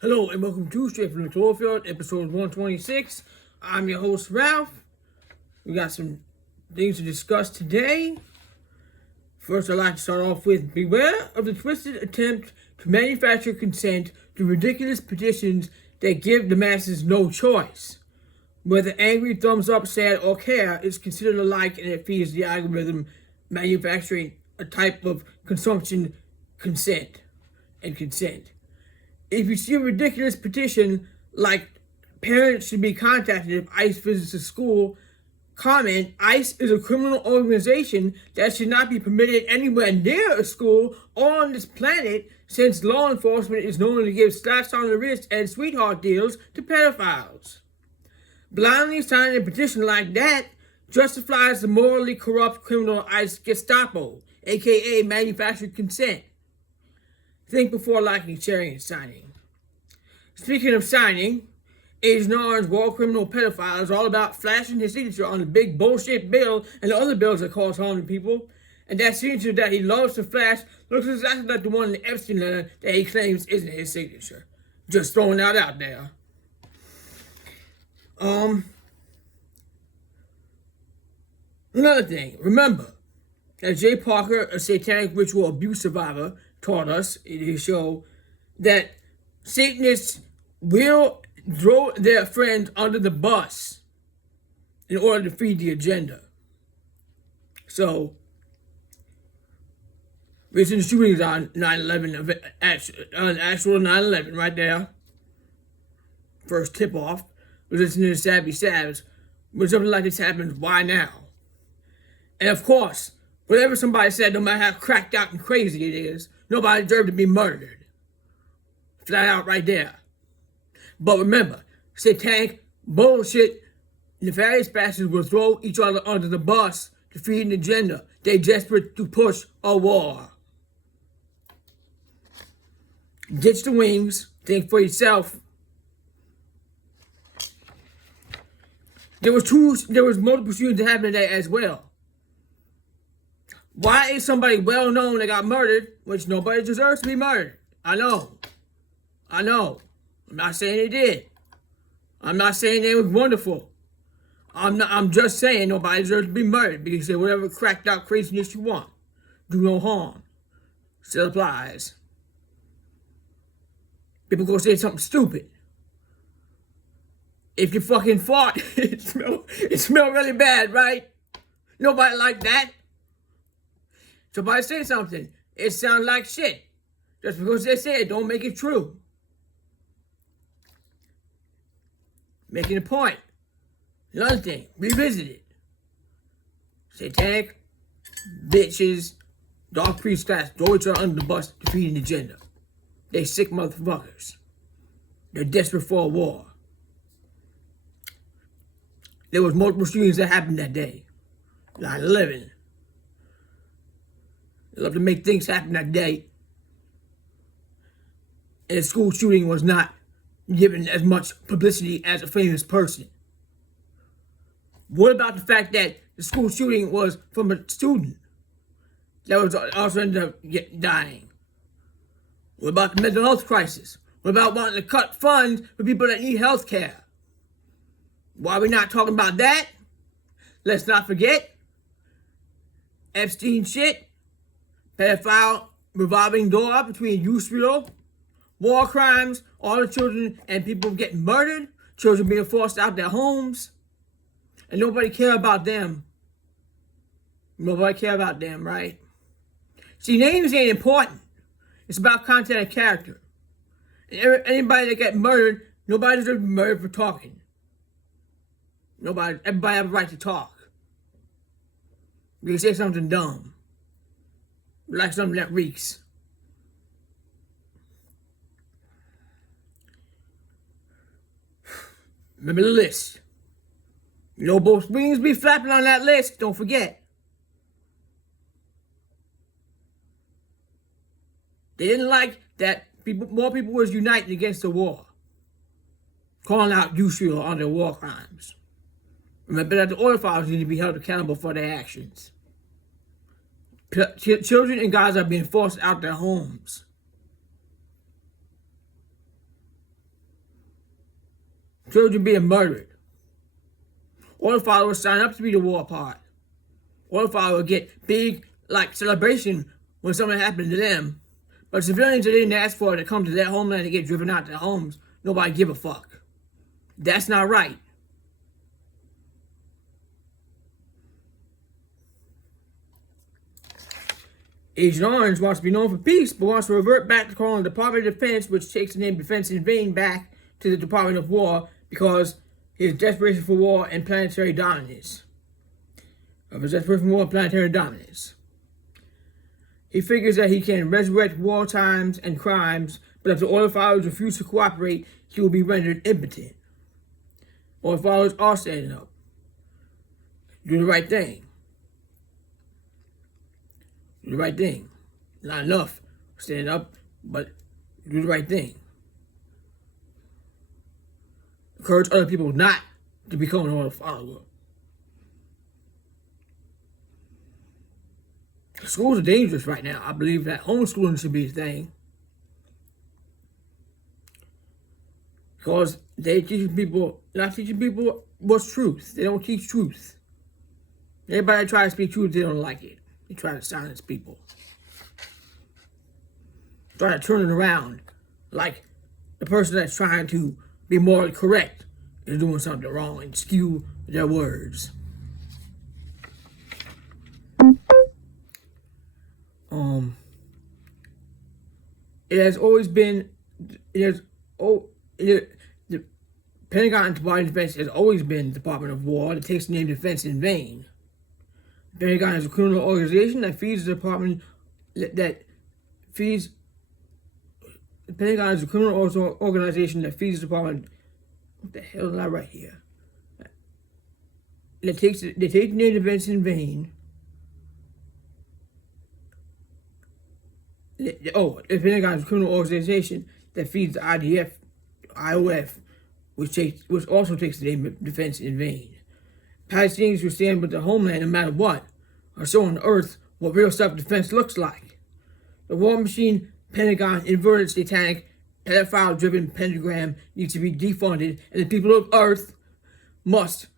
Hello and welcome to Straight from the Cloverfield, episode 126. I'm your host, Ralph. We got some things to discuss today. First, I'd like to start off with beware of the twisted attempt to manufacture consent through ridiculous petitions that give the masses no choice. Whether angry, thumbs up, sad, or care is considered alike, and it feeds the algorithm manufacturing a type of consumption consent. If you see a ridiculous petition like parents should be contacted if ICE visits a school, comment, ICE is a criminal organization that should not be permitted anywhere near a school or on this planet, since law enforcement is known to give slaps on the wrist and sweetheart deals to pedophiles. Blindly signing a petition like that justifies the morally corrupt criminal ICE Gestapo, aka manufactured consent. Think before liking, sharing, and signing. Speaking of signing, Agent Orange, war criminal pedophile, is all about flashing his signature on the big bullshit bill and the other bills that cause harm to people. And that signature that he loves to flash looks exactly like the one in the Epstein letter that he claims isn't his signature. Just throwing that out there. Another thing, remember, as Jay Parker, a satanic ritual abuse survivor, taught us in his show, that Satanists will throw their friends under the bus in order to feed the agenda. So, recent shootings on 9/11, actual 9/11 right there. First tip-off was listening to Savvy Savs. When something like this happens, why now? And of course, whatever somebody said, no matter how cracked out and crazy it is, nobody deserved to be murdered. Flat out right there. But remember, satanic bullshit, nefarious bastards will throw each other under the bus to feed an agenda. They're desperate to push a war. Ditch the wings. Think for yourself. There was multiple shootings that happened today as well. Why is somebody well known that got murdered, which nobody deserves to be murdered? I know. I'm not saying they did. I'm not saying they was wonderful. I'm just saying nobody deserves to be murdered, because say whatever cracked out craziness you want. Do no harm. Still applies. People go say something stupid. If you fucking fart, it smell really bad, right? Nobody like that. Somebody say something, it sounds like shit. Just because they say it, don't make it true. Making a point. Another thing, revisit it. Satanic bitches, dark priest class, throw each other under the bus to feed an agenda. They sick motherfuckers. They're desperate for a war. There was multiple shootings that happened that day. 9/11. They love to make things happen that day. And the school shooting was not given as much publicity as a famous person. What about the fact that the school shooting was from a student that was also ended up dying? What about the mental health crisis? What about wanting to cut funds for people that need health care? Why are we not talking about that? Let's not forget Epstein shit, pedophile revolving door between Israel, war crimes, all the children and people getting murdered, children being forced out their homes, and nobody care about them. Nobody care about them, right? See, names ain't important. It's about content and character. And anybody that get murdered, nobody deserves to be murdered for talking. Everybody have a right to talk. You can say something dumb, like something that reeks. Remember the list. You know both wings be flapping on that list, don't forget. They didn't like that more people was uniting against the war, calling out Israel on their war crimes. Remember that the oil fathers need to be held accountable for their actions. Children in Gaza are being forced out their homes. children being murdered. All the followers sign up to be the war part. All the followers get big, like, celebration when something happened to them. But civilians that didn't ask for it to come to their homeland to get driven out of their homes, nobody give a fuck. That's not right. Agent Orange wants to be known for peace, but wants to revert back to calling the Department of Defense, which takes the name Defense in Vain, back to the Department of War because his desperation for war and planetary dominance. He figures that he can resurrect war times and crimes, but if the order followers refuse to cooperate, he will be rendered impotent. Order followers are standing up. Do the right thing. Do the right thing. Not enough. Stand up, but do the right thing. Encourage other people not to become an order follower. Schools are dangerous right now. I believe that homeschooling should be a thing. Because they're not teaching people what's truth. They don't teach truth. Everybody that tries to speak truth, they don't like it. They try to silence people. Try to turn it around. Like the person that's trying to be morally correct is doing something wrong and skew their words. It has always been, the Pentagon and Department of Defense has always been the Department of War that takes the name Defense in Vain. The Pentagon is a criminal organization that feeds the department, the Pentagon is a criminal organization that feeds the department. What the hell did I write here? They take the name Defense in Vain. The Pentagon is a criminal organization that feeds the IOF, which also takes the name of Defense in Vain. Palestinians who stand with their homeland no matter what are showing the earth what real self-defense looks like. The war machine Pentagon inverted satanic pedophile-driven pentagram needs to be defunded, and the people of earth must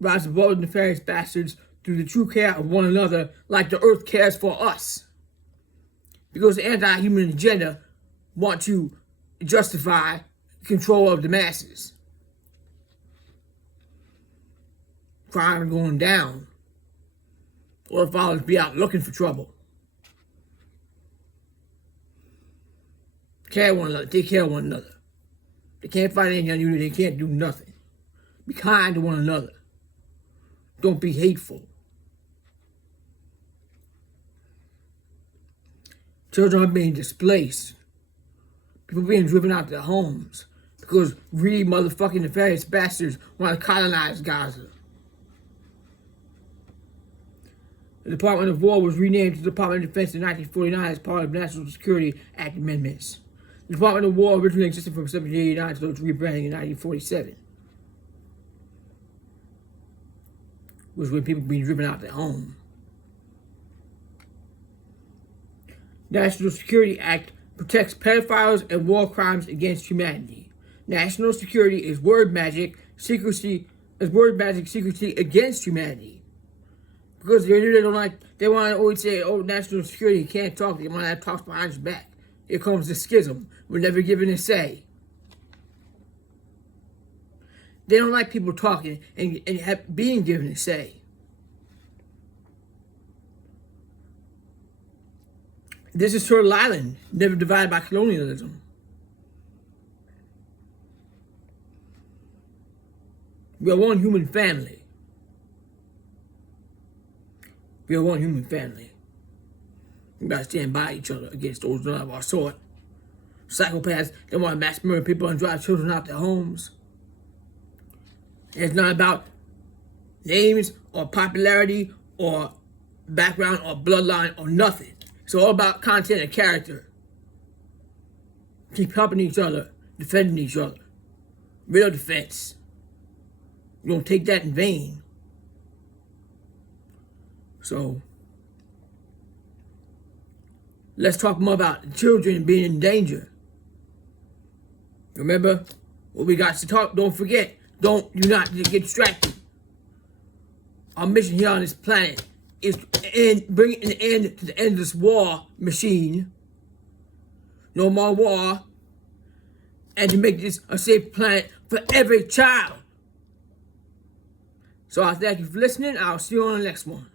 rise above the nefarious bastards through the true care of one another like the earth cares for us. Because the anti-human agenda want to justify control of the masses. Crime going down. Or followers be out looking for trouble. Care one another. Take care of one another. They can't fight anything on you. They can't do nothing. Be kind to one another. Don't be hateful. Children are being displaced. People being driven out of their homes because greedy motherfucking nefarious bastards want to colonize Gaza. The Department of War was renamed to the Department of Defense in 1949 as part of National Security Act amendments. The Department of War originally existed from 1789 until its rebranding in 1947. Was when people being driven out of their home. National Security Act protects pedophiles and war crimes against humanity. National security is word magic, secrecy against humanity. Because they don't like, they want to always say, oh, national security can't talk. They want to have talks behind your back. Here comes the schism. We're never given a say. They don't like people talking and being given a say. This is Turtle Island, never divided by colonialism. We are one human family. We are one human family. We gotta stand by each other against those not of our sort. Psychopaths that want to mass murder people and drive children out their homes. It's not about names or popularity or background or bloodline or nothing. It's all about content and character. Keep helping each other, defending each other. Real defense. You don't take that in vain. So, let's talk more about children being in danger. Remember what we got to talk. Don't forget. Do not get distracted. Our mission here on this planet is to bring an end to the endless war machine. No more war. And to make this a safe planet for every child. So I thank you for listening. I'll see you on the next one.